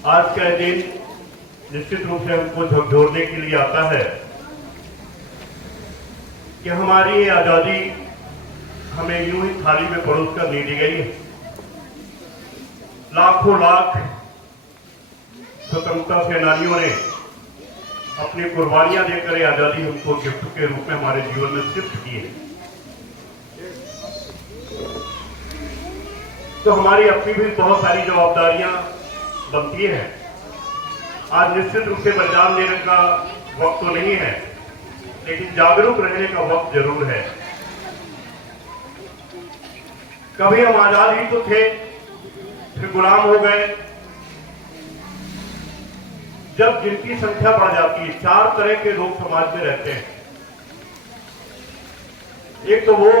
आज का दिन निश्चित रूप से हमको झकझोरने के लिए आता है कि हमारी ये आजादी हमें यूं ही थाली में परोस कर नहीं दी गई है। लाखों लाख स्वतंत्रता सेनानियों ने अपनी कुर्बानियां देकर ये आजादी हमको गिफ्ट के रूप में हमारे जीवन में शिफ्ट की है। तो हमारी अपनी भी बहुत सारी जवाबदारियां बनती हैं। आज निश्चित रूप से बलिदान देने का वक्त तो नहीं है, लेकिन जागरूक रहने का वक्त जरूर है। कभी हम आजाद ही तो थे, फिर गुलाम हो गए। जब जिनकी संख्या बढ़ जाती है, चार तरह के लोग समाज में रहते हैं। एक तो वो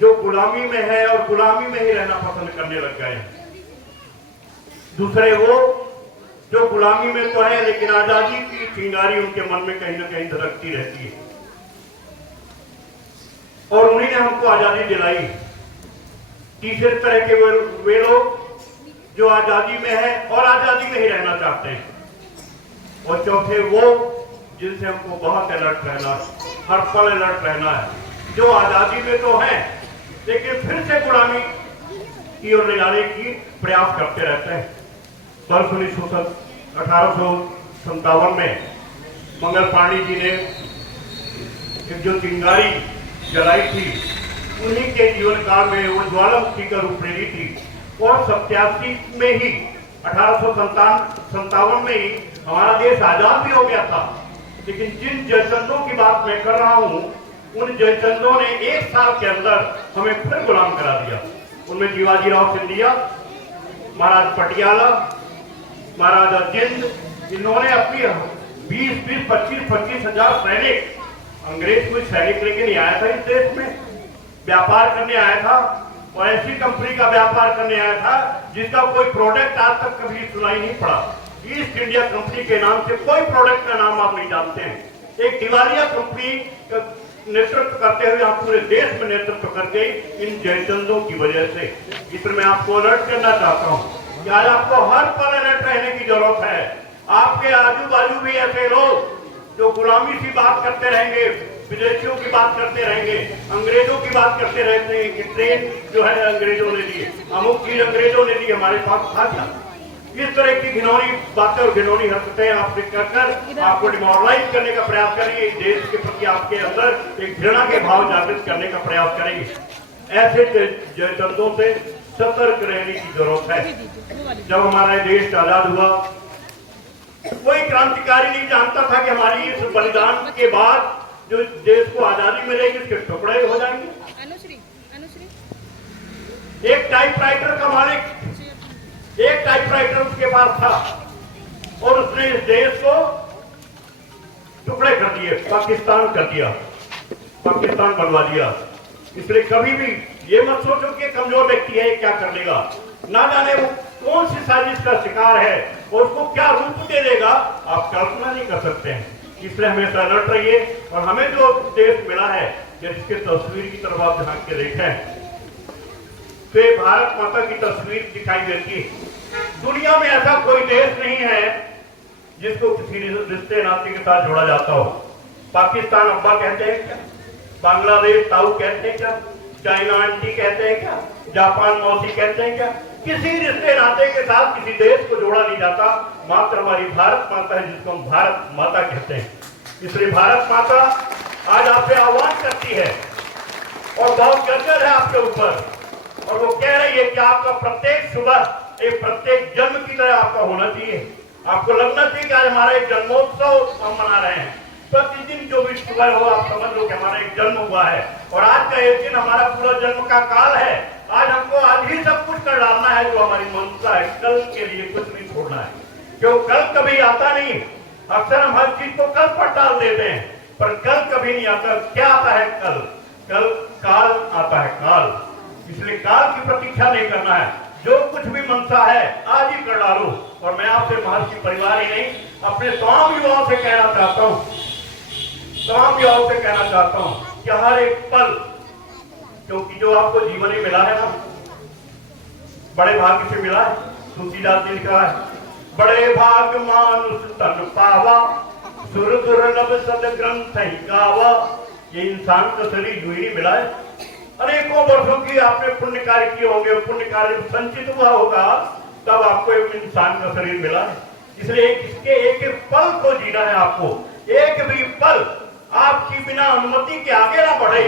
जो गुलामी में है और गुलामी में ही रहना पसंद करने लग गए हैं। दूसरे वो जो गुलामी में तो है, लेकिन आजादी की चिंगारी उनके मन में कहीं ना कहीं धड़कती रहती है, और उन्हीं ने हमको आजादी दिलाई। तीसरे तरह के वे लोग जो आजादी में है और आजादी में ही रहना चाहते हैं, और चौथे वो जिनसे हमको बहुत अलर्ट रहना, हर पल अलर्ट रहना है, जो आजादी में तो है लेकिन फिर से गुलामी की ओर ले जाने की प्रयास करते रहते हैं। वर्ष 1857 में मंगल पांडे जी ने एक जो चिंगारी जलाई थी, उन्हीं के जीवन काल में वो ज्वालामुखी का रूप ले ली थी, और 87 में ही 1857 में ही हमारा देश आजाद भी हो गया था। लेकिन जिन जयचंदों की बात मैं कर रहा हूं, उन जयचंदों ने एक साल के अंदर हमें फिर गुलाम करा दिया। उनमें शिवाजीराव सिंधिया, महाराज पटियाला, महाराजा जिंद, इन्होंने अपनी 20-25 हजार सैनिक, अंग्रेज कोई सैनिक लेके नहीं आया था इस देश में, व्यापार करने आया था, और ऐसी कंपनी का व्यापार करने आया था जिसका कोई प्रोडक्ट आज तक कभी सुनाई नहीं पड़ा। ईस्ट इंडिया कंपनी के नाम से कोई प्रोडक्ट का नाम आप नहीं जानते हैं। एक दिवालिया कंपनी का नेतृत्व करते हुए आप पूरे देश में नेतृत्व कर गई इन जयचंदों की वजह से। इस पर मैं आपको अलर्ट करना चाहता हूं कि आज आपको हर पल अलर्ट रहने की जरूरत है। आपके आजू बाजू भी ऐसे लोग जो गुलामी सी बात करते रहेंगे, विदेशियों की बात करते रहेंगे, अंग्रेजों की बात करते रहते हैं कि ट्रेन जो है अंग्रेजों ने दी, अमुक चीज अंग्रेजों ने दी, हमारे पास था क्या। इस तरह की घिनौनी बातें और घिनौनी हरकतें आपने कर आपको डिमोरलाइज करने का प्रयास करेंगे, देश के प्रति आपके अंदर एक घृणा के भाव जागृत करने का प्रयास करेंगे। ऐसे जयचंदों से सतर्क रहने की जरूरत है। जब हमारा देश आजाद हुआ, कोई क्रांतिकारी नहीं जानता था कि हमारी इस बलिदान के बाद जो देश को आजादी मिलेगी उसके टुकड़े हो जाएंगे। एक टाइपराइटर का मालिक, एक टाइपराइटर उसके पास था, और उसने इस देश को टुकड़े कर दिए, पाकिस्तान कर दिया, पाकिस्तान बनवा दिया। इसलिए कभी भी ये मत सोचो कि कमजोर व्यक्ति है क्या कर लेगा, ना जाने वो कौन सी साजिश का शिकार है और उसको क्या रूप दे देगा, आप कल्पना नहीं कर सकते हैं। इसलिए हमेशा अलर्ट रहिए, और हमें जो देश मिला है, जिसके तस्वीर की तरफ आप झांक के देखें तो भारत माता की तस्वीर दिखाई देती है। दुनिया में ऐसा कोई देश नहीं है जिसको किसी रिश्ते नाते के साथ जोड़ा जाता हो। पाकिस्तान अब्बा कहते हैं क्या, बांग्लादेश ताऊ कहते हैं क्या, चाइना आंटी कहते हैं क्या, जापान मौसी कहते हैं क्या, किसी रिश्ते नाते के साथ किसी देश को जोड़ा नहीं जाता। मात्र हमारी भारत माता है जिसको हम भारत माता कहते हैं। इसलिए भारत माता आज आपसे आह्वान करती है और बहुत गर्जन है आपके ऊपर, और वो कह रही है कि आपका प्रत्येक सुबह एक प्रत्येक जन्म की तरह आपका होना चाहिए। आपको लगना चाहिए कि आज हमारा एक जन्मोत्सव हम मना रहे हैं। प्रतिदिन जो भी सुबह हो आप समझ लो कि हमारा एक जन्म हुआ है, और आज का एक दिन हमारा पूरा जन्म का काल है। आज हमको आज ही सब कुछ कर डालना है जो हमारी मनसा है, कल के लिए कुछ नहीं छोड़ना है, क्यों कल कभी आता नहीं। अक्सर हम हर चीज को कल पर डाल देते हैं, पर कल कभी नहीं आता। क्या आता है कल? कल काल आता है, काल। इसलिए काल की प्रतीक्षा नहीं करना है, जो कुछ भी मनसा है आज ही कर डालो। और मैं आपसे महर्षि परिवार ही नहीं, अपने तमाम युवाओं से कहना चाहता हूं, तमाम युवाओं से कहना चाहता हूं कि हर एक पल, क्योंकि जो आपको जीवन ही मिला है ना, बड़े भाग्य से मिला है, तुलसीदास जी लिख रहा है, बड़े भाग मानुष तन पावा, सुर दुर्लभ सद ग्रंथ ही गावा। ये इंसान का शरीर यूं ही नहीं मिला है, अनेकों वर्षों की आपने पुण्य कार्य किए होंगे, पुण्य कार्य संचित हुआ होगा, तब आपको एक इंसान का शरीर मिला है। इसलिए इसके एक एक पल को जीना है आपको, एक भी पल आपकी बिना अनुमति के आगे ना बढ़े।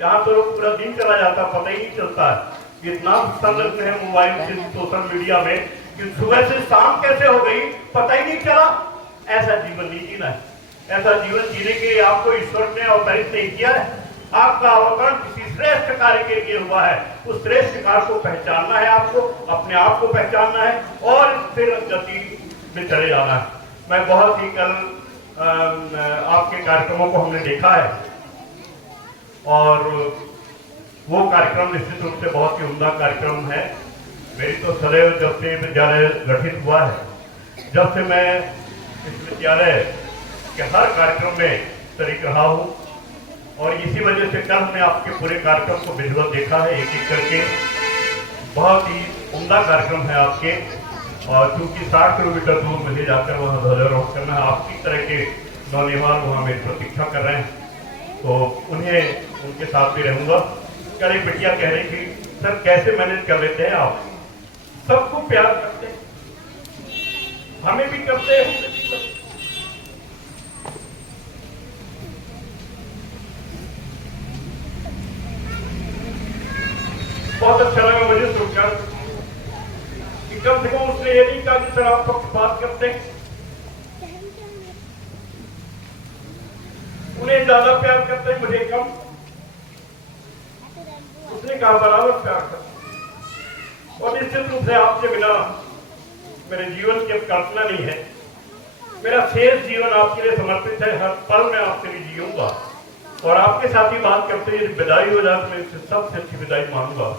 यहाँ तो लोग पूरा दिन चला जाता, पता ही नहीं चलता है, इतना संलग्न है मोबाइल से, सोशल मीडिया में, कि सुबह से शाम कैसे हो गई पता ही नहीं चला। ऐसा जीवन नहीं जीना है। ऐसा जीवन जीने के लिए आपको ईश्वर ने अवतरित नहीं किया है। आपका अवतरण किसी श्रेष्ठ कार्य के लिए हुआ है। उस श्रेष्ठ कार्य को पहचानना है, आपको अपने आप को पहचानना है और फिर गति में चले जाना है। मैं बहुत ही कल आपके कार्यक्रमों को हमने देखा है और वो कार्यक्रम निश्चित रूप से बहुत ही उम्दा कार्यक्रम है। मेरी तो सदैव जब से विद्यालय गठित हुआ है, जब से मैं इस विद्यालय के हर कार्यक्रम में शरीक रहा हूँ और इसी वजह से कल हमने आपके पूरे कार्यक्रम को विजुअल देखा है एक एक करके। बहुत ही उम्दा कार्यक्रम है आपके, और चूंकि 60 किलोमीटर दूर मुझे जाकर वहाँ ध्वजारोहण करना है, आपकी तरह के नौजवान वहाँ मेरी प्रतीक्षा कर रहे हैं, तो उन्हें उनके साथ भी रहूंगा। कल एक बिटिया कह रही थी, सर कैसे मैनेज कर लेते हैं आप, सबको प्यार करते हैं, हमें भी करते हैं। बहुत अच्छा लगा मुझे सुनकर कि कम से कम उसने ये नहीं कहा कि सर आप पक्षपात करते हैं, उन्हें ज्यादा प्यार करते हैं, मुझे कम। उसने कहा बराबर प्यार करते। और निश्चित रूप से आपसे बिना मेरे जीवन की कल्पना नहीं है। मेरा शेष जीवन आपके लिए समर्पित है, हर पल मैं आपके लिए जीऊंगा और आपके साथ ही बात करते हुए विदाई हो जाए तो मैं सबसे अच्छी विदाई मानूंगा।